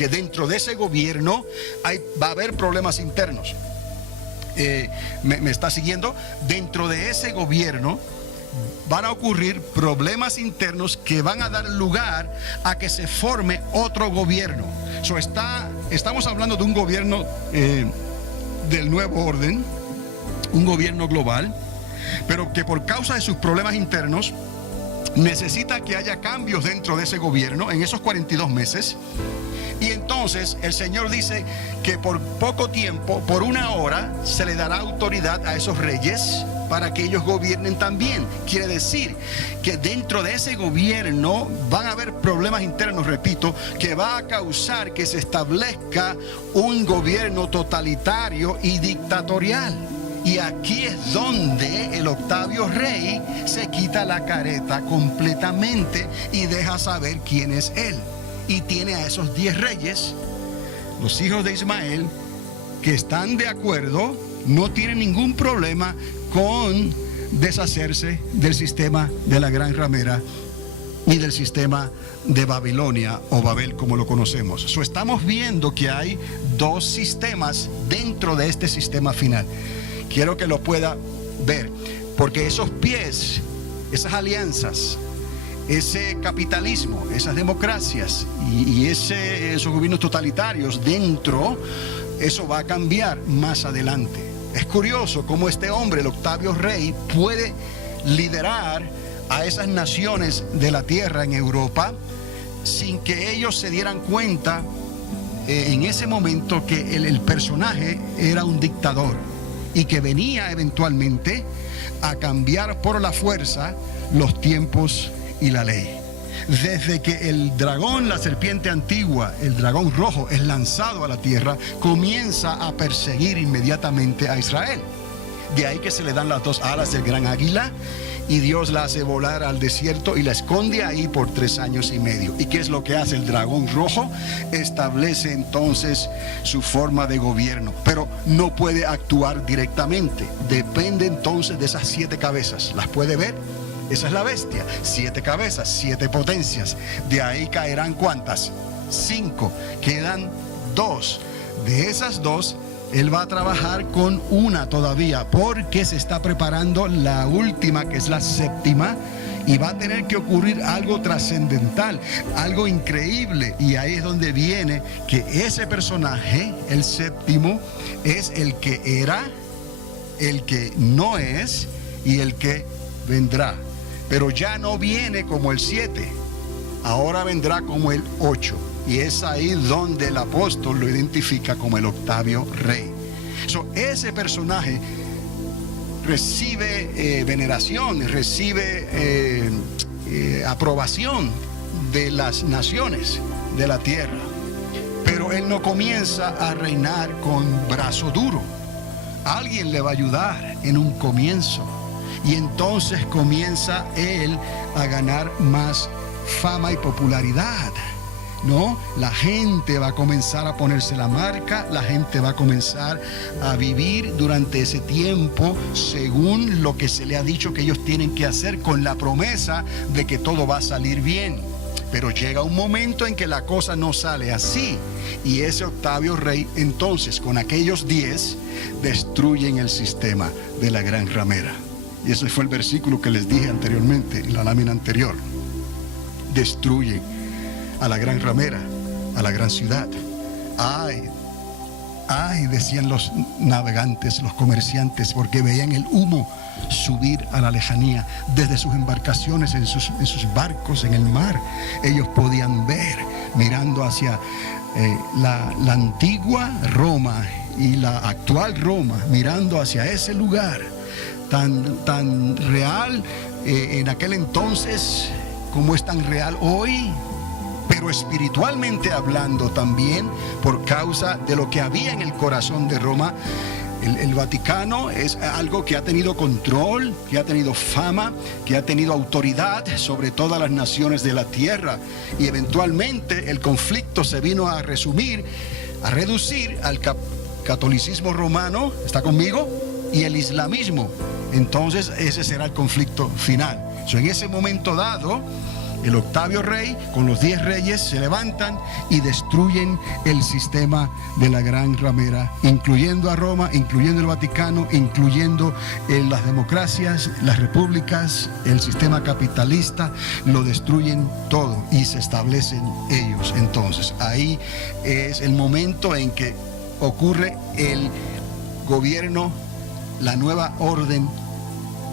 que dentro de ese gobierno va a haber problemas internos. ¿Me está siguiendo? Dentro de ese gobierno van a ocurrir problemas internos que van a dar lugar a que se forme otro gobierno. Estamos hablando de un gobierno del nuevo orden, un gobierno global, pero que por causa de sus problemas internos necesita que haya cambios dentro de ese gobierno en esos 42 meses. Y entonces el Señor dice que por poco tiempo, por una hora, se le dará autoridad a esos reyes para que ellos gobiernen también. Quiere decir que dentro de ese gobierno van a haber problemas internos, repito, que va a causar que se establezca un gobierno totalitario y dictatorial. Y aquí es donde el Octavio Rey se quita la careta completamente y deja saber quién es él. Y tiene a esos 10 reyes, los hijos de Ismael, que están de acuerdo, no tienen ningún problema con deshacerse del sistema de la gran ramera y del sistema de Babilonia o Babel, como lo conocemos. Estamos viendo que hay 2 sistemas dentro de este sistema final. Quiero que lo pueda ver, porque esos pies, esas alianzas, ese capitalismo, esas democracias y esos gobiernos totalitarios dentro, eso va a cambiar más adelante. Es curioso cómo este hombre, el Octavio Rey, puede liderar a esas naciones de la tierra en Europa sin que ellos se dieran cuenta en ese momento que el personaje era un dictador y que venía eventualmente a cambiar por la fuerza los tiempos y la ley. Desde que el dragón, la serpiente antigua, el dragón rojo, es lanzado a la tierra, comienza a perseguir inmediatamente a Israel. De ahí que se le dan las 2 alas del gran águila y Dios la hace volar al desierto y la esconde ahí por 3 años y medio. ¿Y qué es lo que hace el dragón rojo? Establece entonces su forma de gobierno, pero no puede actuar directamente. Depende entonces de esas 7 cabezas. ¿Las puede ver? Esa es la bestia. 7 cabezas, 7 potencias. De ahí caerán ¿cuántas? 5. Quedan 2. De esas 2, él va a trabajar con una todavía, porque se está preparando la última, que es la 7ª, y va a tener que ocurrir algo trascendental, algo increíble. Y ahí es donde viene que ese personaje, el 7º, es el que era, el que no es y el que vendrá. Pero ya no viene como el 7, ahora vendrá como el 8. Y es ahí donde el apóstol lo identifica como el Octavio Rey. Ese personaje recibe veneración, recibe aprobación de las naciones de la tierra. Pero él no comienza a reinar con brazo duro. Alguien le va a ayudar en un comienzo. Y entonces comienza él a ganar más fama y popularidad, ¿no? La gente va a comenzar a ponerse la marca, la gente va a comenzar a vivir durante ese tiempo según lo que se le ha dicho que ellos tienen que hacer, con la promesa de que todo va a salir bien. Pero llega un momento en que la cosa no sale así, y ese Octavio Rey entonces con aquellos 10 destruyen el sistema de la gran ramera. Y ese fue el versículo que les dije anteriormente, en la lámina anterior. Destruyen a la gran ramera, a la gran ciudad. Ay, ay, decían los navegantes, los comerciantes, porque veían el humo subir a la lejanía desde sus embarcaciones, en sus barcos en el mar. Ellos podían ver, mirando hacia la antigua Roma y la actual Roma, mirando hacia ese lugar tan real en aquel entonces como es tan real hoy, pero espiritualmente hablando también, por causa de lo que había en el corazón de Roma. El Vaticano es algo que ha tenido control, que ha tenido fama, que ha tenido autoridad sobre todas las naciones de la tierra, y eventualmente el conflicto se vino a reducir al catolicismo romano, ¿está conmigo? Y el islamismo. Entonces ese será el conflicto final. En ese momento dado, El octavo rey con los 10 reyes se levantan y destruyen el sistema de la gran ramera, incluyendo a Roma, incluyendo el Vaticano, incluyendo las democracias, las repúblicas, el sistema capitalista. Lo destruyen todo y se establecen ellos. Entonces ahí es el momento en que ocurre el gobierno, la nueva orden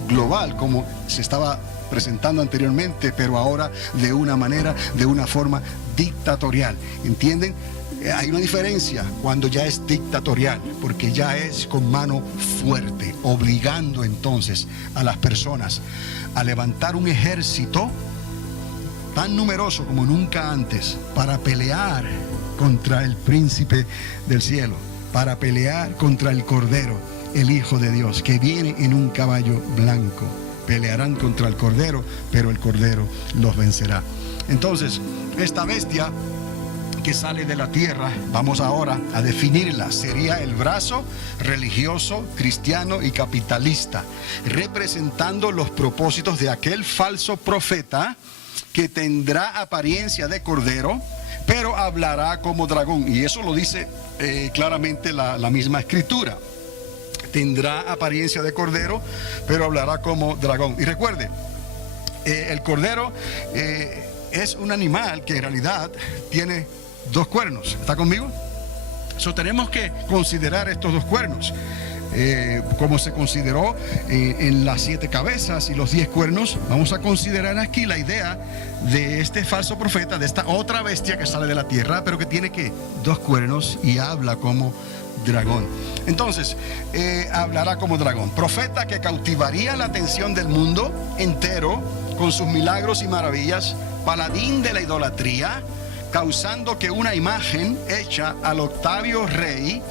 global, como se estaba presentando anteriormente, pero ahora de una forma dictatorial. ¿Entienden? Hay una diferencia cuando ya es dictatorial, porque ya es con mano fuerte, obligando entonces a las personas a levantar un ejército tan numeroso como nunca antes para pelear contra el príncipe del cielo, para pelear contra el Cordero, el Hijo de Dios, que viene en un caballo blanco. Pelearán contra el Cordero, pero el Cordero los vencerá. Entonces, esta bestia que sale de la tierra, vamos ahora a definirla, sería el brazo religioso, cristiano y capitalista, representando los propósitos de aquel falso profeta que tendrá apariencia de cordero, pero hablará como dragón. Y eso lo dice claramente la misma escritura. Tendrá apariencia de cordero, pero hablará como dragón. Y recuerde, el cordero es un animal que en realidad tiene 2 cuernos. ¿Está conmigo? Tenemos que considerar estos 2 cuernos. Como se consideró en las 7 cabezas y los 10 cuernos, vamos a considerar aquí la idea de este falso profeta, de esta otra bestia que sale de la tierra, pero que tiene que 2 cuernos y habla como dragón. Entonces, hablará como dragón. Profeta que cautivaría la atención del mundo entero con sus milagros y maravillas. Paladín de la idolatría, causando que una imagen hecha al octavo rey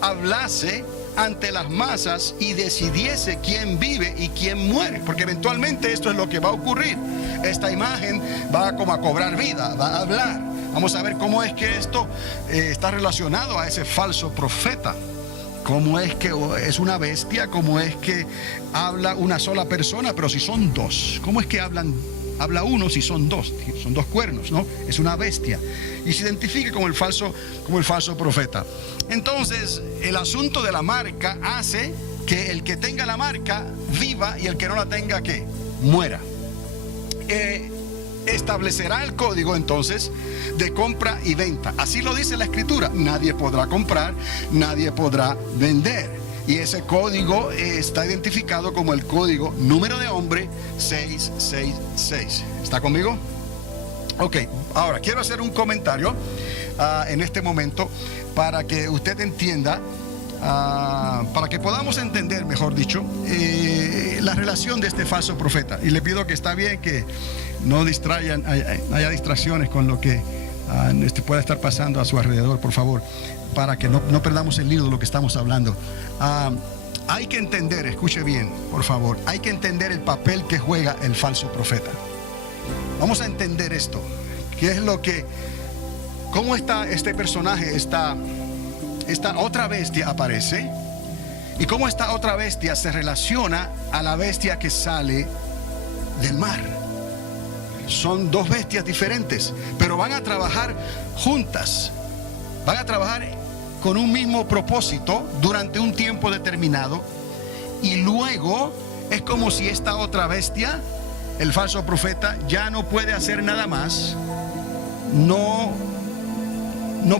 hablase ante las masas y decidiese quién vive y quién muere, porque eventualmente esto es lo que va a ocurrir. Esta imagen va como a cobrar vida, va a hablar. Vamos a ver cómo es que esto está relacionado a ese falso profeta. Cómo es que es una bestia, cómo es que habla una sola persona, pero si son 2, cómo es que habla uno si son 2, son 2 cuernos, ¿no? Es una bestia y se identifica como el falso profeta. Entonces, el asunto de la marca hace que el que tenga la marca viva y el que no la tenga, ¿qué? Muera. Establecerá el código entonces de compra y venta. Así lo dice la escritura. Nadie podrá comprar, nadie podrá vender. Y ese código está identificado como el código número de hombre 666. ¿Está conmigo? Ok, ahora quiero hacer un comentario en este momento para que usted entienda, para que podamos entender, mejor dicho, la relación de este falso profeta. Y le pido que está bien que no distraigan, haya distracciones con lo que pueda estar pasando a su alrededor, por favor, para que no perdamos el hilo de lo que estamos hablando. Hay que entender, escuche bien, por favor, hay que entender el papel que juega el falso profeta. Vamos a entender esto. ¿Qué es lo que, cómo está este personaje, esta otra bestia aparece? Y cómo esta otra bestia se relaciona a la bestia que sale del mar. Son 2 bestias diferentes, pero van a trabajar juntas. Van a trabajar con un mismo propósito durante un tiempo determinado. Y luego es como si esta otra bestia, el falso profeta, ya no puede hacer nada más. No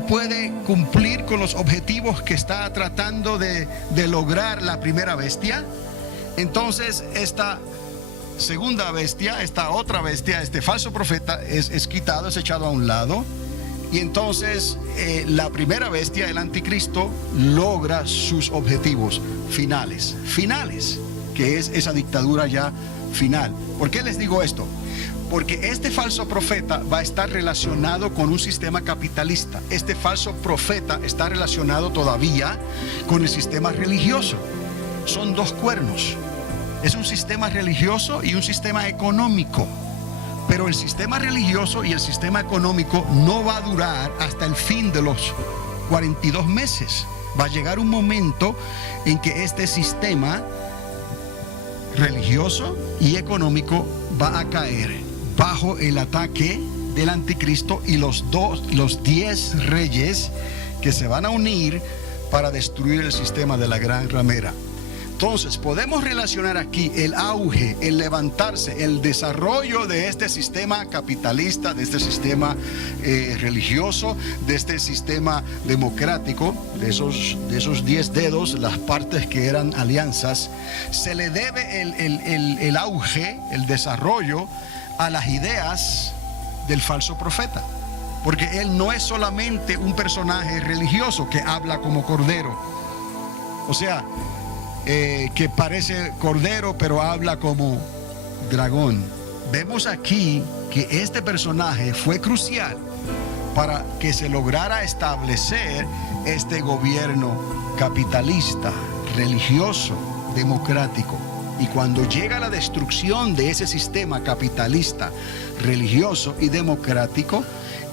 puede cumplir con los objetivos que está tratando de lograr la primera bestia. Entonces esta segunda bestia, esta otra bestia, este falso profeta es quitado, es echado a un lado. Y entonces la primera bestia, el anticristo, logra sus objetivos finales, que es esa dictadura ya final. ¿Por qué les digo esto? Porque este falso profeta va a estar relacionado con un sistema capitalista. Este falso profeta está relacionado todavía con el sistema religioso. Son 2 cuernos. Es un sistema religioso y un sistema económico. Pero el sistema religioso y el sistema económico no va a durar hasta el fin de los 42 meses. Va a llegar un momento en que este sistema religioso y económico va a caer, bajo el ataque del anticristo y los 10 reyes que se van a unir para destruir el sistema de la gran ramera. Entonces podemos relacionar aquí el auge, el levantarse, el desarrollo de este sistema capitalista, de este sistema religioso, de este sistema democrático, de esos 10 dedos, las partes que eran alianzas. Se le debe el auge, el desarrollo a las ideas del falso profeta, porque él no es solamente un personaje religioso que habla como cordero, o sea, que parece cordero pero habla como dragón. Vemos aquí que este personaje fue crucial para que se lograra establecer este gobierno capitalista, religioso, democrático. Y cuando llega la destrucción de ese sistema capitalista, religioso y democrático,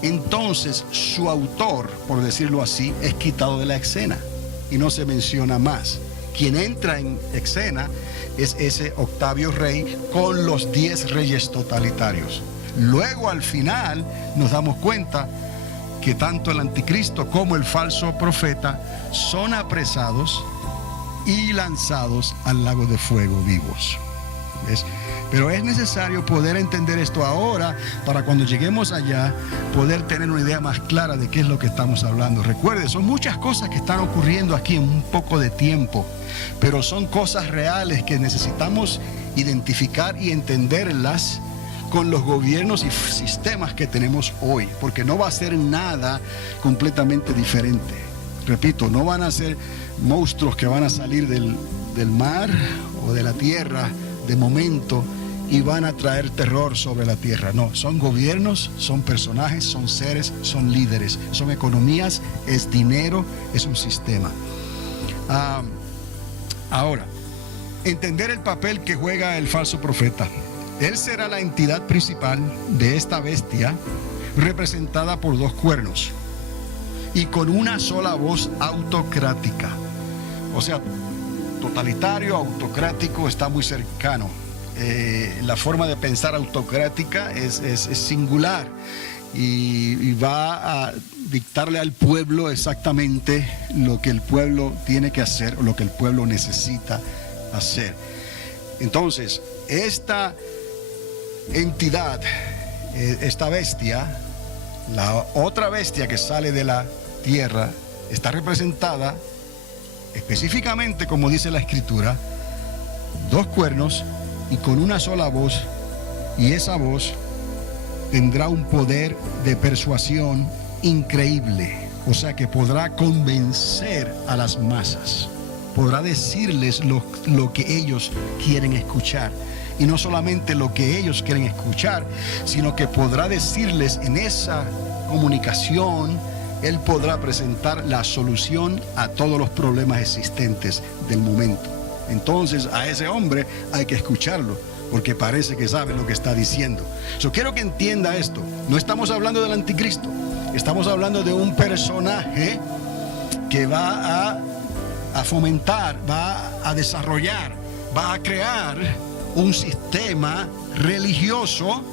entonces su autor, por decirlo así, es quitado de la escena y no se menciona más. Quien entra en escena es ese Octavio Rey con los 10 reyes totalitarios. Luego al final nos damos cuenta que tanto el anticristo como el falso profeta son apresados y lanzados al lago de fuego vivos. ¿Ves? Pero es necesario poder entender esto ahora para cuando lleguemos allá poder tener una idea más clara de qué es lo que estamos hablando. Recuerde, son muchas cosas que están ocurriendo aquí en un poco de tiempo, pero son cosas reales que necesitamos identificar y entenderlas con los gobiernos y sistemas que tenemos hoy, porque no va a ser nada completamente diferente. Repito, no van a ser monstruos que van a salir del mar o de la tierra de momento y van a traer terror sobre la tierra. No, son gobiernos, son personajes, son seres, son líderes, son economías, es dinero, es un sistema. Ahora, entender el papel que juega el falso profeta. Él será la entidad principal de esta bestia, representada por 2 cuernos y con una sola voz autocrática. O sea, totalitario, autocrático, está muy cercano. La forma de pensar autocrática es singular y va a dictarle al pueblo exactamente lo que el pueblo tiene que hacer o lo que el pueblo necesita hacer. Entonces, esta entidad, esta bestia, la otra bestia que sale de la tierra, está representada específicamente, como dice la escritura, 2 cuernos y con una sola voz, y esa voz tendrá un poder de persuasión increíble, o sea que podrá convencer a las masas, podrá decirles lo que ellos quieren escuchar, y no solamente lo que ellos quieren escuchar, sino que podrá decirles en esa comunicación. Él podrá presentar la solución a todos los problemas existentes del momento. Entonces a ese hombre hay que escucharlo, porque parece que sabe lo que está diciendo. Yo quiero que entienda esto. No estamos hablando del anticristo. Estamos hablando de un personaje que va a fomentar, va a desarrollar, va a crear un sistema religioso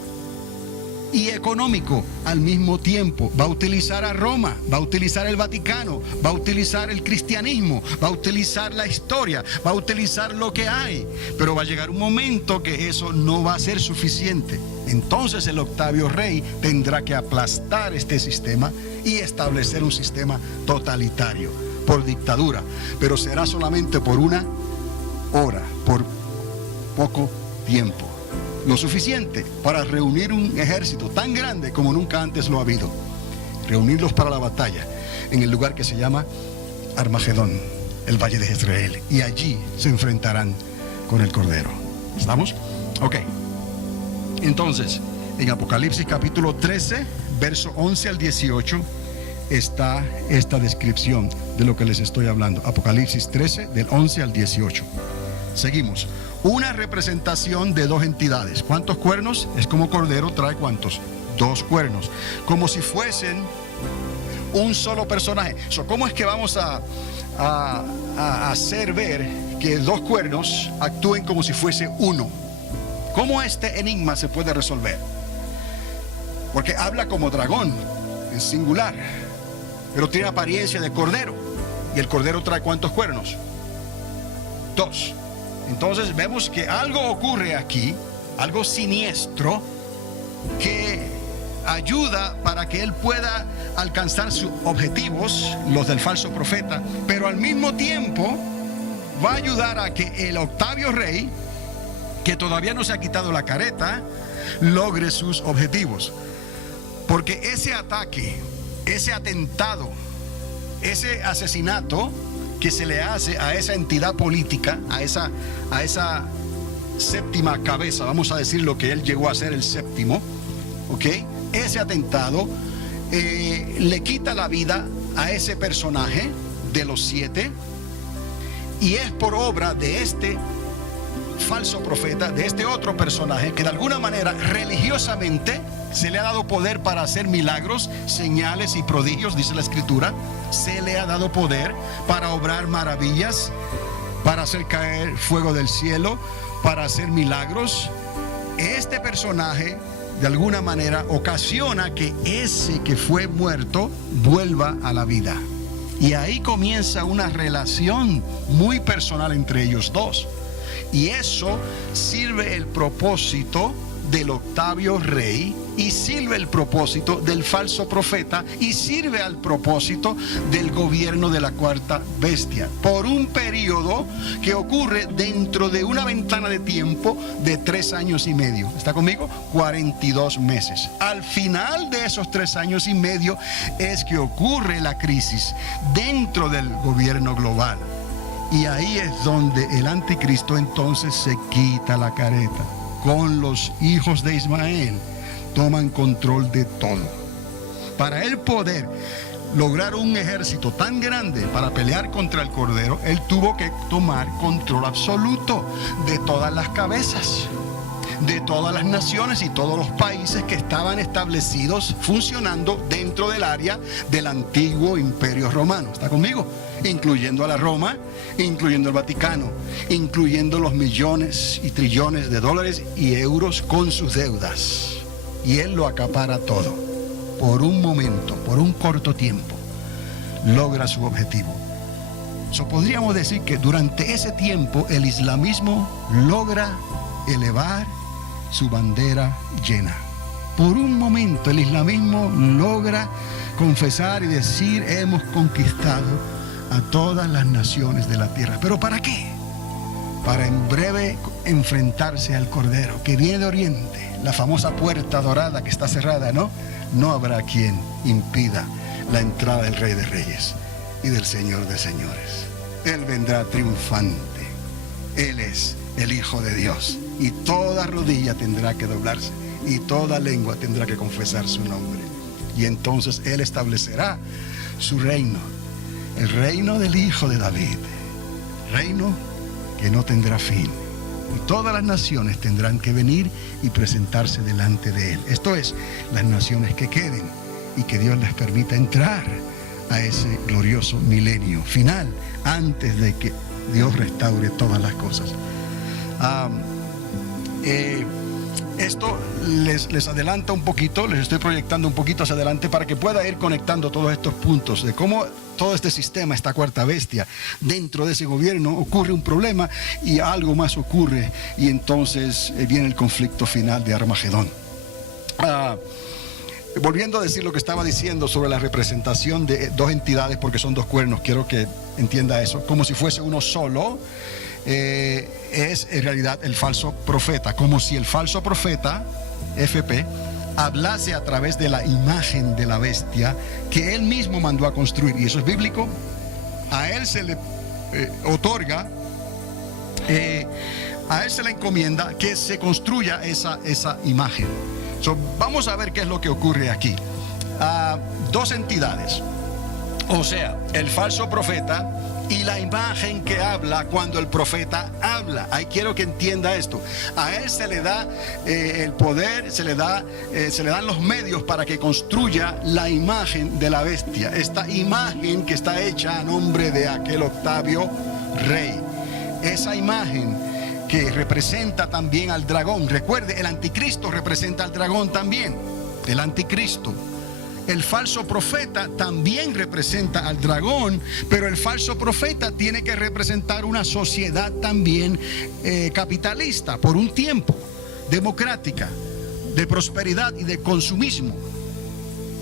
y económico al mismo tiempo. Va a utilizar a Roma, va a utilizar el Vaticano, va a utilizar el cristianismo, va a utilizar la historia, va a utilizar lo que hay, pero va a llegar un momento que eso no va a ser suficiente. Entonces el Octavio Rey tendrá que aplastar este sistema y establecer un sistema totalitario por dictadura, pero será solamente por una hora, por poco tiempo. Lo suficiente para reunir un ejército tan grande como nunca antes lo ha habido. Reunirlos para la batalla en el lugar que se llama Armagedón, el Valle de Jezreel. Y allí se enfrentarán con el Cordero. ¿Estamos? Ok. Entonces, en Apocalipsis capítulo 13, verso 11 al 18, está esta descripción de lo que les estoy hablando. Apocalipsis 13, del 11 al 18. Seguimos. Una representación de 2 entidades. ¿Cuántos cuernos? Es como cordero, trae ¿cuántos? 2 cuernos. Como si fuesen un solo personaje. ¿Cómo es que vamos a hacer ver que 2 cuernos actúen como si fuese uno? ¿Cómo este enigma se puede resolver? porque habla como dragón, en singular, pero tiene apariencia de cordero. Y el cordero trae ¿cuántos cuernos? 2. Entonces vemos que algo ocurre aquí, algo siniestro, que ayuda para que él pueda alcanzar sus objetivos, los del falso profeta, pero al mismo tiempo va a ayudar a que el Octavio Rey, que todavía no se ha quitado la careta, logre sus objetivos. Porque ese ataque, ese atentado, ese asesinato que se le hace a esa entidad política, a esa séptima cabeza, vamos a decir lo que él llegó a ser el séptimo, ¿ok? Ese atentado le quita la vida a ese personaje de los 7, y es por obra de este falso profeta, de este otro personaje que de alguna manera religiosamente se le ha dado poder para hacer milagros, señales y prodigios, dice la escritura. Se le ha dado poder para obrar maravillas, para hacer caer fuego del cielo, para hacer milagros. Este personaje de alguna manera ocasiona que ese que fue muerto vuelva a la vida, y ahí comienza una relación muy personal entre ellos dos. Y eso sirve el propósito del Octavio Rey, y sirve el propósito del falso profeta, y sirve al propósito del gobierno de la cuarta bestia, por un periodo que ocurre dentro de una ventana de tiempo de 3 años y medio. ¿Está conmigo? 42 meses. Al final de esos 3 años y medio es que ocurre la crisis dentro del gobierno global. Y ahí es donde el anticristo entonces se quita la careta. Con los hijos de Ismael toman control de todo. Para él poder lograr un ejército tan grande para pelear contra el Cordero, él tuvo que tomar control absoluto de todas las cabezas, de todas las naciones y todos los países que estaban establecidos, funcionando dentro del área del antiguo imperio romano. ¿Está conmigo? Incluyendo a la Roma, incluyendo el Vaticano, incluyendo los millones y trillones de dólares y euros con sus deudas. Y él lo acapara todo. Por un momento, por un corto tiempo, logra su objetivo. Podríamos decir que durante ese tiempo el islamismo logra elevar su bandera llena. Por un momento el islamismo logra confesar y decir: hemos conquistado a todas las naciones de la tierra. ¿Pero para qué? Para en breve enfrentarse al Cordero que viene de oriente, la famosa puerta dorada que está cerrada, ¿no? No habrá quien impida la entrada del Rey de Reyes y del Señor de Señores. Él vendrá triunfante. Él es el Hijo de Dios, y toda rodilla tendrá que doblarse y toda lengua tendrá que confesar su nombre. Y entonces Él establecerá su reino, el reino del Hijo de David, reino que no tendrá fin. Y todas las naciones tendrán que venir y presentarse delante de Él. Esto es, las naciones que queden, y que Dios les permita entrar a ese glorioso milenio final, antes de que Dios restaure todas las cosas. Esto les adelanta un poquito, les estoy proyectando un poquito hacia adelante para que pueda ir conectando todos estos puntos de cómo todo este sistema, esta cuarta bestia, dentro de ese gobierno ocurre un problema y algo más ocurre, y entonces viene el conflicto final de Armagedón. Volviendo a decir lo que estaba diciendo sobre la representación de 2 entidades, porque son 2 cuernos, quiero que entienda eso, como si fuese uno solo. Es en realidad el falso profeta, como si el falso profeta, FP, hablase a través de la imagen de la bestia que él mismo mandó a construir, y eso es bíblico. A él se le otorga, a él se le encomienda que se construya esa imagen. Vamos a ver qué es lo que ocurre aquí. 2 entidades, o sea, el falso profeta y la imagen que habla cuando el profeta habla. Ahí quiero que entienda esto. A él se le da el poder, se le dan los medios para que construya la imagen de la bestia. Esta imagen que está hecha a nombre de aquel Octavio Rey. Esa imagen que representa también al dragón. Recuerde, el anticristo representa al dragón también. el anticristo. El falso profeta también representa al dragón, pero el falso profeta tiene que representar una sociedad también capitalista por un tiempo, democrática, de prosperidad y de consumismo.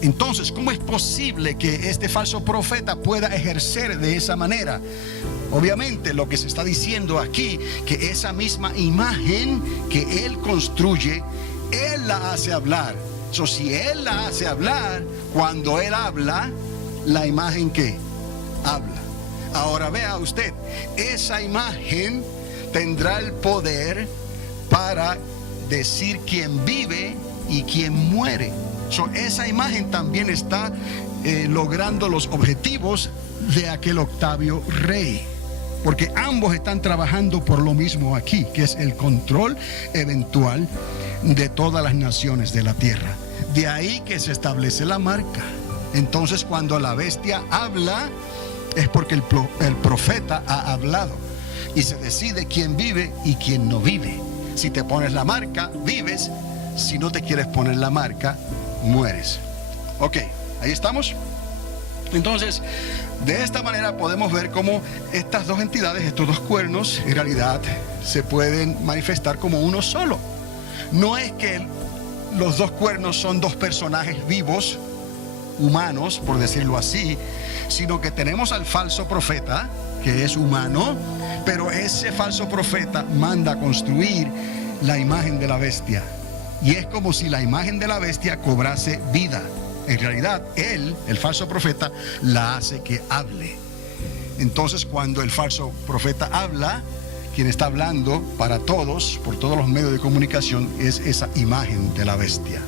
Entonces, ¿cómo es posible que este falso profeta pueda ejercer de esa manera? Obviamente lo que se está diciendo aquí, que esa misma imagen que él construye, él la hace hablar. Si él la hace hablar, cuando él habla, la imagen que habla. Ahora vea usted, esa imagen tendrá el poder para decir quién vive y quién muere. Esa imagen también está logrando los objetivos de aquel Octavio Rey, porque ambos están trabajando por lo mismo aquí, que es el control eventual de todas las naciones de la tierra. De ahí que se establece la marca. Entonces, cuando la bestia habla, es porque el profeta ha hablado, y se decide quién vive y quién no vive. Si te pones la marca, vives. Si no te quieres poner la marca, mueres. Ok, ahí estamos. Entonces, de esta manera podemos ver cómo estas dos entidades, estos dos cuernos, en realidad se pueden manifestar como uno solo. No es que los dos cuernos son dos personajes vivos, humanos, por decirlo así, sino que tenemos al falso profeta, que es humano, pero ese falso profeta manda a construir la imagen de la bestia. Y es como si la imagen de la bestia cobrase vida. En realidad, él, el falso profeta, la hace que hable. Entonces, cuando el falso profeta habla, quien está hablando para todos, por todos los medios de comunicación, es esa imagen de la bestia.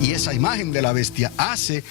Y esa imagen de la bestia hace